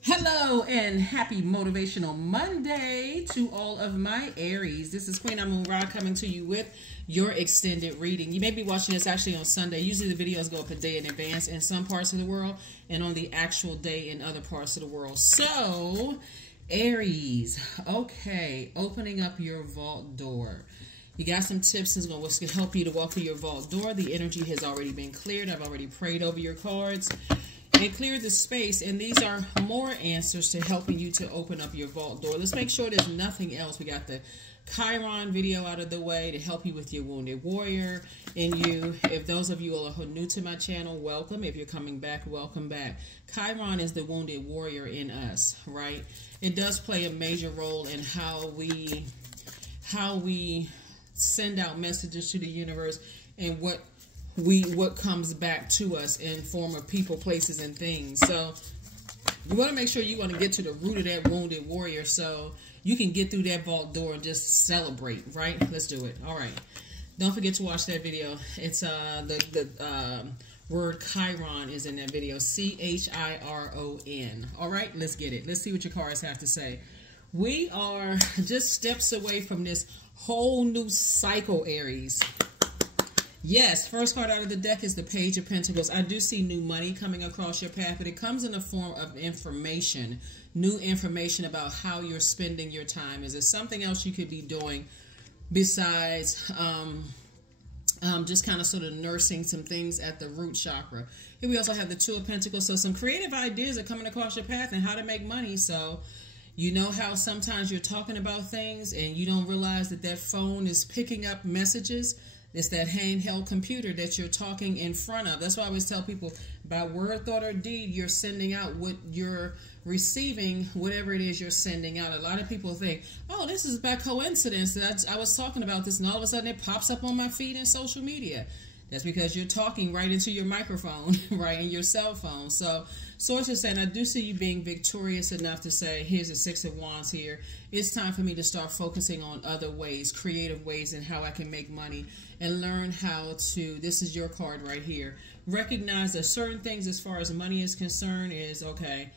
Hello and happy Motivational Monday to all of my Aries. This is Queen Amun Ra coming to you with your extended reading. You may be watching this actually on Sunday. Usually the videos go up a day in advance in some parts of the world and on the actual day in other parts of the world. So, Aries, okay, opening up your vault door. You got some tips that's going to help you to walk through your vault door. The energy has already been cleared. I've already prayed over your cards and clear the space, and these are more answers to helping you to open up your vault door. Let's make sure there's nothing else. We got the Chiron video out of the way to help you with your wounded warrior in you. If those of you are new to my channel, welcome. If you're coming back, welcome back. Chiron is the wounded warrior in us, right? It does play a major role in how we send out messages to the universe and what comes back to us in form of people, places, and things. So you want to make sure you want to get to the root of that wounded warrior so you can get through that vault door and just celebrate, right? Let's do it. All right. Don't forget to watch that video. It's the word Chiron is in that video. Chiron. All right, let's get it. Let's see what your cards have to say. We are just steps away from this whole new cycle, Aries. Yes, first card out of the deck is the Page of Pentacles. I do see new money coming across your path, but it comes in the form of information, new information about how you're spending your time. Is there something else you could be doing besides just kind of sort of nursing some things at the root chakra? Here we also have the Two of Pentacles. So some creative ideas are coming across your path and how to make money. So you know how sometimes you're talking about things and you don't realize that that phone is picking up messages. It's that handheld computer that you're talking in front of. That's why I always tell people, by word, thought, or deed, you're sending out what you're receiving, whatever it is you're sending out. A lot of people think, oh, this is by coincidence that I was talking about this, and all of a sudden it pops up on my feed in social media. That's because you're talking right into your microphone, right, in your cell phone. So, Source is saying, I do see you being victorious enough to say, here's the Six of Wands here. It's time for me to start focusing on other ways, creative ways, and how I can make money and learn how to, this is your card right here, recognize that certain things as far as money is concerned is, okay,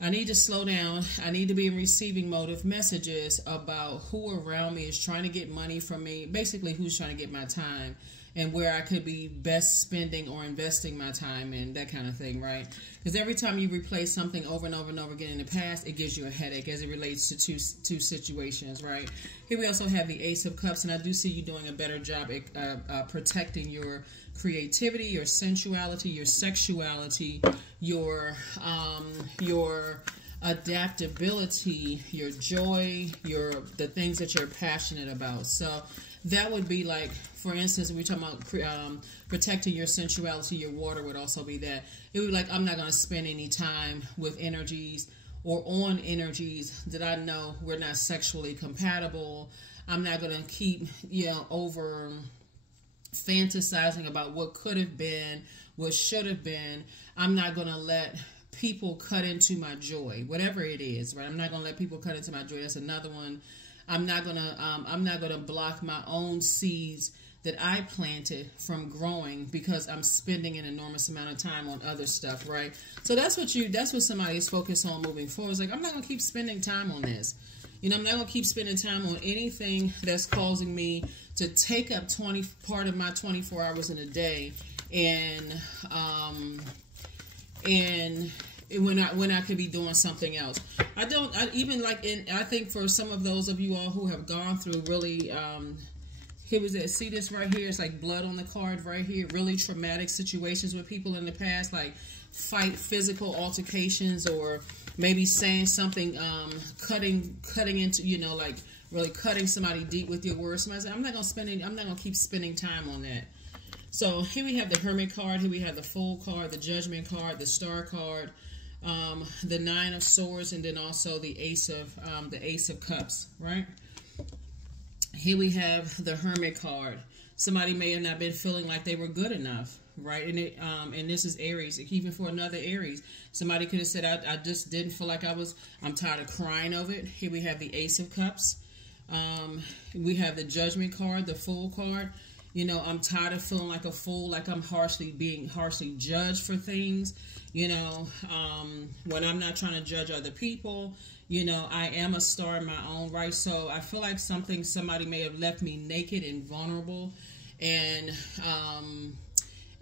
I need to slow down. I need to be in receiving mode of messages about who around me is trying to get money from me, basically who's trying to get my time, and where I could be best spending or investing my time in, that kind of thing, right? Because every time you replay something over and over and over again in the past, it gives you a headache as it relates to two situations, right? Here we also have the Ace of Cups, and I do see you doing a better job at protecting your creativity, your sensuality, your sexuality, your adaptability, your joy, the things that you're passionate about. So that would be like, for instance, if we're talking about protecting your sensuality, your water would also be that. It would be like, I'm not going to spend any time with energies or on energies that I know we're not sexually compatible. I'm not going to keep, over fantasizing about what could have been, what should have been. I'm not going to let people cut into my joy, whatever it is, right? I'm not going to let people cut into my joy. That's another one. I'm not gonna block my own seeds that I planted from growing because I'm spending an enormous amount of time on other stuff, right? So that's what somebody is focused on moving forward. It's like, I'm not gonna keep spending time on this. I'm not gonna keep spending time on anything that's causing me to take up part of my 24 hours in a day, and when I could be doing something else. I think for some of those of you all who have gone through really, see this right here, it's like blood on the card right here, really traumatic situations with people in the past, like physical altercations, or maybe saying something, cutting into, like really cutting somebody deep with your words. Somebody said, I'm not gonna keep spending time on that. So here we have the Hermit card, here we have the Fool card, the Judgment card, the Star card, the Nine of Swords, and then also the Ace of Cups, right? Here we have the Hermit card. Somebody may have not been feeling like they were good enough, right? And this is Aries. Even for another Aries, somebody could have said, I just didn't feel like I'm tired of crying over it. Here we have the Ace of Cups. We have the Judgment card, the Fool card. You know, I'm tired of feeling like a fool, like I'm being harshly judged for things. You know, when I'm not trying to judge other people, you know, I am a star in my own right. So I feel like somebody may have left me naked and vulnerable, and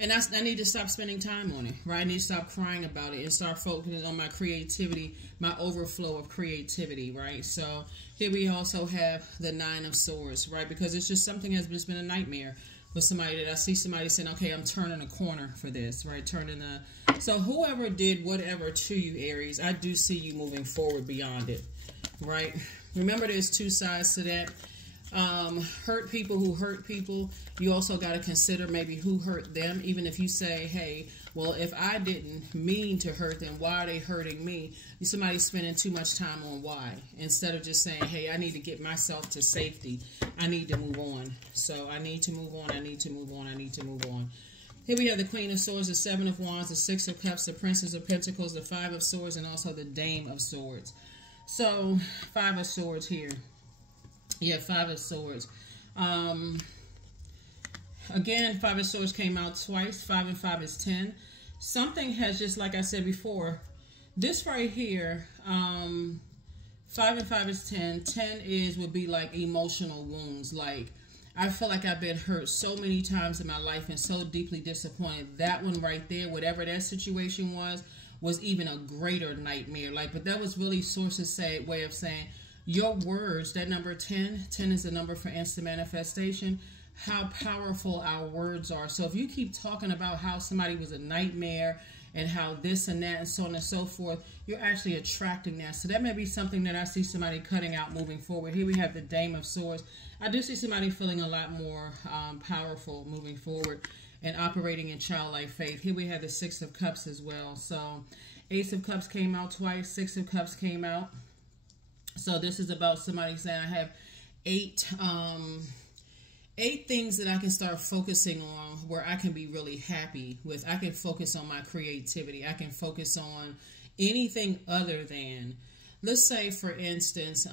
I need to stop spending time on it, right? I need to stop crying about it and start focusing on my creativity, my overflow of creativity, right? So here we also have the Nine of Swords, right? Because it's just something that's just been a nightmare with somebody that I see somebody saying, okay, I'm turning a corner for this, right? So whoever did whatever to you, Aries, I do see you moving forward beyond it, right? Remember, there's two sides to that. Hurt people who hurt people, you also got to consider maybe who hurt them. Even if you say, hey, well, if I didn't mean to hurt them, why are they hurting me? Somebody's spending too much time on why, instead of just saying, hey, I need to get myself to safety. I need to move on. So I need to move on. I need to move on. I need to move on. Here we have the Queen of Swords, the Seven of Wands, the Six of Cups, the Princess of Pentacles, the Five of Swords, and also the Dame of Swords. So Five of Swords here. Yeah, Five of Swords. Again, Five of Swords came out twice. 5 and 5 is 10. Something has, just like I said before, this right here, 5 and 5 is 10. 10 would be like emotional wounds. Like, I feel like I've been hurt so many times in my life and so deeply disappointed. That one right there, whatever that situation was even a greater nightmare. Like, but that was really Source's way of saying, your words, that number 10 is the number for instant manifestation, how powerful our words are. So if you keep talking about how somebody was a nightmare and how this and that and so on and so forth, you're actually attracting that. So that may be something that I see somebody cutting out moving forward. Here we have the Dame of Swords. I do see somebody feeling a lot more powerful moving forward and operating in childlike faith. Here we have the Six of Cups as well. So Ace of Cups came out twice. Six of Cups came out. So this is about somebody saying, I have eight things that I can start focusing on where I can be really happy with. I can focus on my creativity. I can focus on anything other than, let's say, for instance,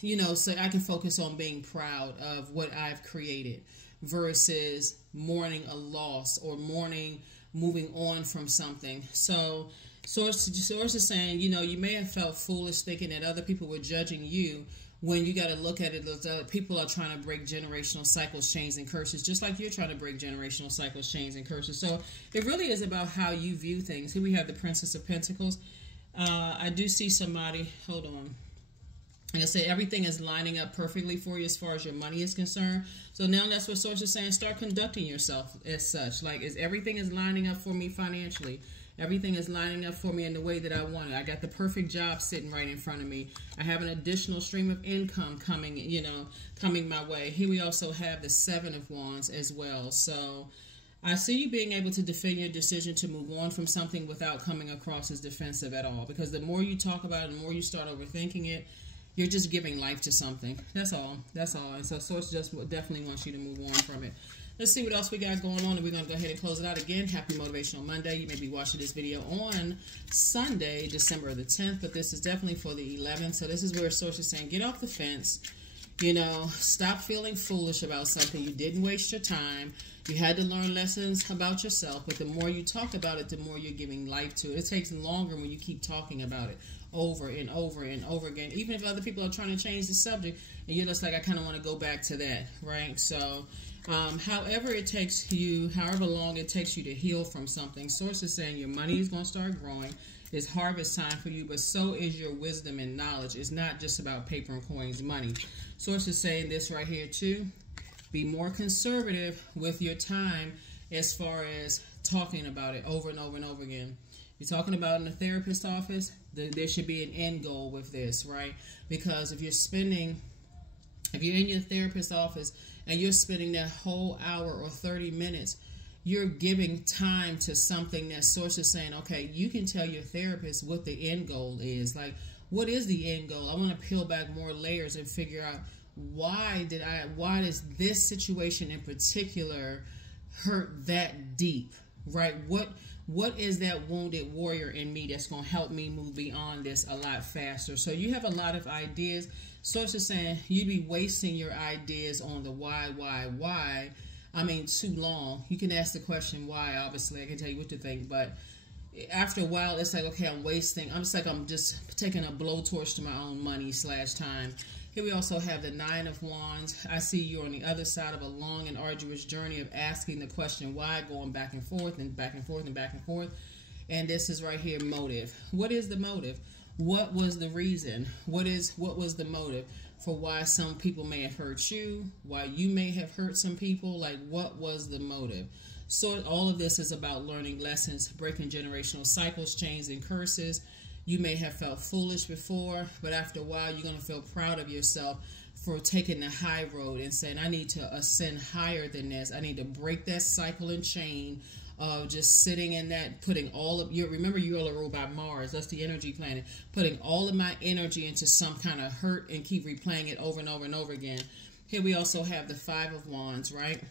you know, so I can focus on being proud of what I've created versus mourning a loss or moving on from something. So Source is saying, you know, you may have felt foolish thinking that other people were judging you, when you got to look at it, those other people are trying to break generational cycles, chains, and curses, just like you're trying to break generational cycles, chains, and curses. So it really is about how you view things. Here we have the Princess of Pentacles. I do see somebody, hold on. Like I say, everything is lining up perfectly for you as far as your money is concerned. So now that's what Source is saying. Start conducting yourself as such. Like, everything is lining up for me financially. Everything is lining up for me in the way that I want it. I got the perfect job sitting right in front of me. I have an additional stream of income coming, you know, coming my way. Here we also have the Seven of Wands as well. So I see you being able to defend your decision to move on from something without coming across as defensive at all. Because the more you talk about it, the more you start overthinking it, you're just giving life to something. That's all. That's all. And so Source just definitely wants you to move on from it. Let's see what else we got going on, and we're going to go ahead and close it out again. Happy Motivational Monday. You may be watching this video on Sunday, December the 10th, but this is definitely for the 11th. So this is where Source is saying, get off the fence. You know, stop feeling foolish about something. You didn't waste your time. You had to learn lessons about yourself, but the more you talk about it, the more you're giving life to it. It takes longer when you keep talking about it over and over and over again. Even if other people are trying to change the subject, and you're just like, I kind of want to go back to that, right? So however long it takes you to heal from something, Source is saying your money is going to start growing. It's harvest time for you, but so is your wisdom and knowledge. It's not just about paper and coins, money. Source is saying this right here too. Be more conservative with your time as far as talking about it over and over and over again. You're talking about in a therapist's office, there should be an end goal with this, right? Because if you're in your therapist's office and you're spending that whole hour or 30 minutes, you're giving time to something that Source is saying, okay, you can tell your therapist what the end goal is. Like, what is the end goal? I want to peel back more layers and figure out why does this situation in particular hurt that deep, right? What is that wounded warrior in me that's going to help me move beyond this a lot faster? So you have a lot of ideas. Source is saying you'd be wasting your ideas on the why, too long. You can ask the question why, obviously. I can tell you what to think, but after a while, it's like, okay, I'm just taking a blowtorch to my own money / time. Here we also have the Nine of Wands. I see you on the other side of a long and arduous journey of asking the question why, going back and forth and back and forth and back and forth. And this is right here, motive. What is the motive? What was the reason? What was the motive for why some people may have hurt you, why you may have hurt some people? Like, what was the motive? So all of this is about learning lessons, breaking generational cycles, chains, and curses. You may have felt foolish before, but after a while, you're going to feel proud of yourself for taking the high road and saying, I need to ascend higher than this. I need to break that cycle and chain of just sitting in that, putting all of your, remember you're ruled by Mars, that's the energy planet, putting all of my energy into some kind of hurt and keep replaying it over and over and over again. Here we also have the Five of Wands, right?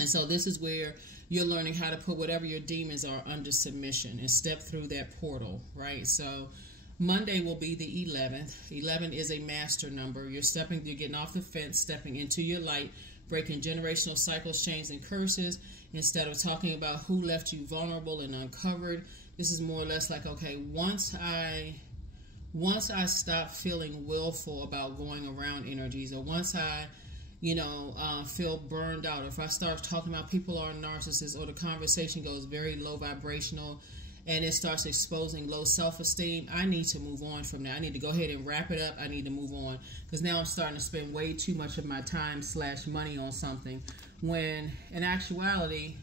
And so this is where you're learning how to put whatever your demons are under submission and step through that portal, right? So Monday will be the 11th. 11 is a master number. You're getting off the fence, stepping into your light, breaking generational cycles, chains, and curses. Instead of talking about who left you vulnerable and uncovered, this is more or less like, okay, once I stop feeling willful about going around energies, or once I feel burned out, if I start talking about people are narcissists, or the conversation goes very low vibrational and it starts exposing low self-esteem, I need to move on from that. I need to go ahead and wrap it up. I need to move on, because now I'm starting to spend way too much of my time / money on something when in actuality,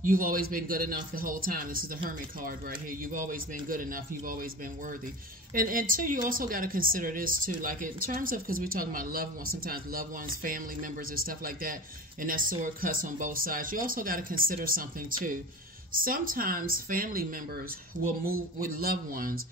you've always been good enough the whole time. This is the Hermit card right here. You've always been good enough. You've always been worthy. And two, you also got to consider this too, like in terms of, because we're talking about loved ones, sometimes loved ones, family members and stuff like that, and that sword cuts on both sides. You also got to consider something too. Sometimes family members will move with loved ones,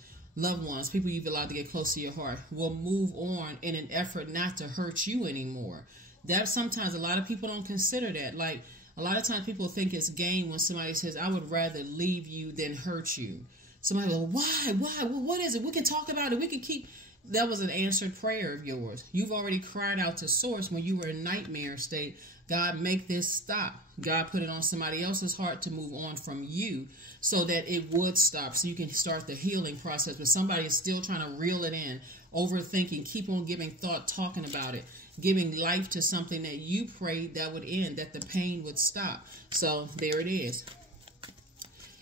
people you've allowed to get close to your heart, will move on in an effort not to hurt you anymore. That sometimes a lot of people don't consider that. Like, a lot of times people think it's game when somebody says, I would rather leave you than hurt you. Somebody will, why? Well, what is it? We can talk about it. We can keep. That was an answered prayer of yours. You've already cried out to Source when you were in nightmare state. God, make this stop. God put it on somebody else's heart to move on from you so that it would stop, so you can start the healing process. But somebody is still trying to reel it in, overthinking, keep on giving thought, talking about it, giving life to something that you prayed that would end, that the pain would stop. So there it is.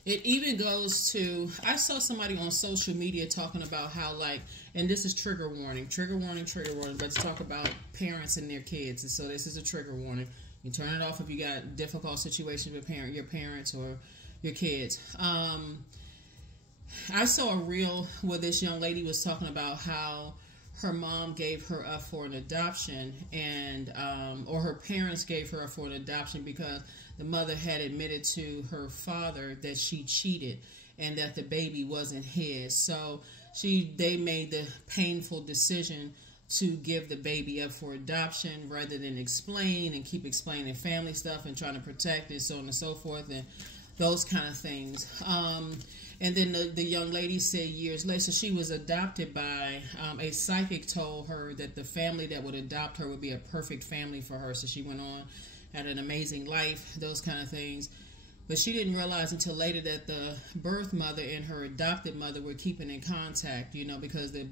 It even goes to, I saw somebody on social media talking about how, like, and this is trigger warning, but to talk about parents and their kids. And so this is a trigger warning. You turn it off if you got difficult situations with your parents or your kids. I saw a reel where this young lady was talking about how her mom gave her up for an adoption, and or her parents gave her up for an adoption because the mother had admitted to her father that she cheated and that the baby wasn't his. So they made the painful decision to give the baby up for adoption rather than explain and keep explaining family stuff and trying to protect it, so on and so forth, and those kind of things. And then the young lady said years later, so she was adopted by, a psychic told her that the family that would adopt her would be a perfect family for her. So she went on, had an amazing life, those kind of things. But she didn't realize until later that the birth mother and her adopted mother were keeping in contact, because the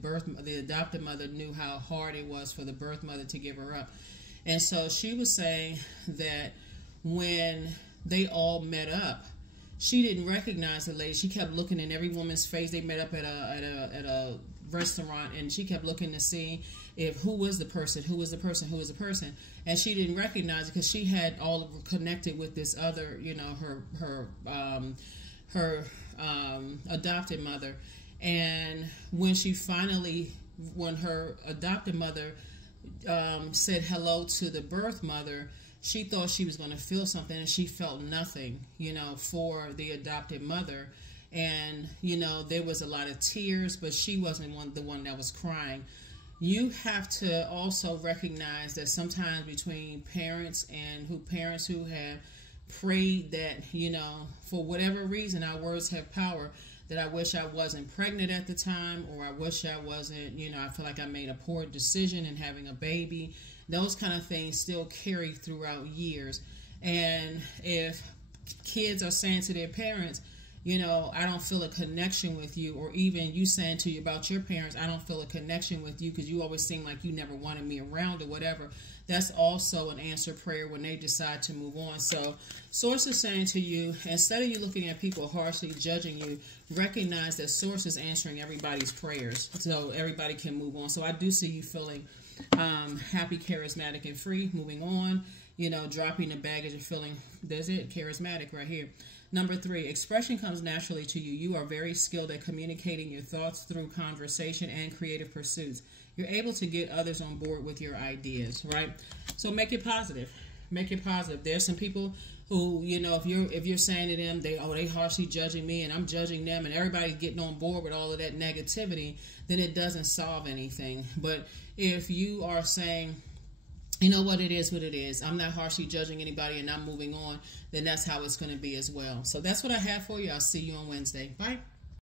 adopted mother knew how hard it was for the birth mother to give her up. And so she was saying that when they all met up, she didn't recognize the lady. She kept looking in every woman's face. They met up at a restaurant, and she kept looking to see who was the person, and she didn't recognize it because she had all connected with this other, her adopted mother. And when her adopted mother said hello to the birth mother, she thought she was going to feel something, and she felt nothing, for the adopted mother. And, there was a lot of tears, but she wasn't the one that was crying. You have to also recognize that sometimes between parents who have prayed that, for whatever reason, our words have power, that I wish I wasn't pregnant at the time, or I wish I wasn't, I feel like I made a poor decision in having a baby. those kind of things still carry throughout years. And if kids are saying to their parents, you know, I don't feel a connection with you, or even you saying to you about your parents, I don't feel a connection with you because you always seem like you never wanted me around or whatever, that's also an answered prayer when they decide to move on. So Source is saying to you, instead of you looking at people harshly judging you, recognize that Source is answering everybody's prayers so everybody can move on. So I do see you feeling happy, charismatic, and free, moving on, you know, dropping the baggage and feeling, that's it, charismatic right here. Number 3, expression comes naturally to you. You are very skilled at communicating your thoughts through conversation and creative pursuits. You're able to get others on board with your ideas, right? So make it positive. Make it positive. There's some people who, you know, if you're saying to them, they harshly judging me and I'm judging them and everybody's getting on board with all of that negativity, then it doesn't solve anything. But if you are saying, you know what, it is what it is, I'm not harshly judging anybody and I'm moving on, then that's how it's going to be as well. So that's what I have for you. I'll see you on Wednesday. Bye.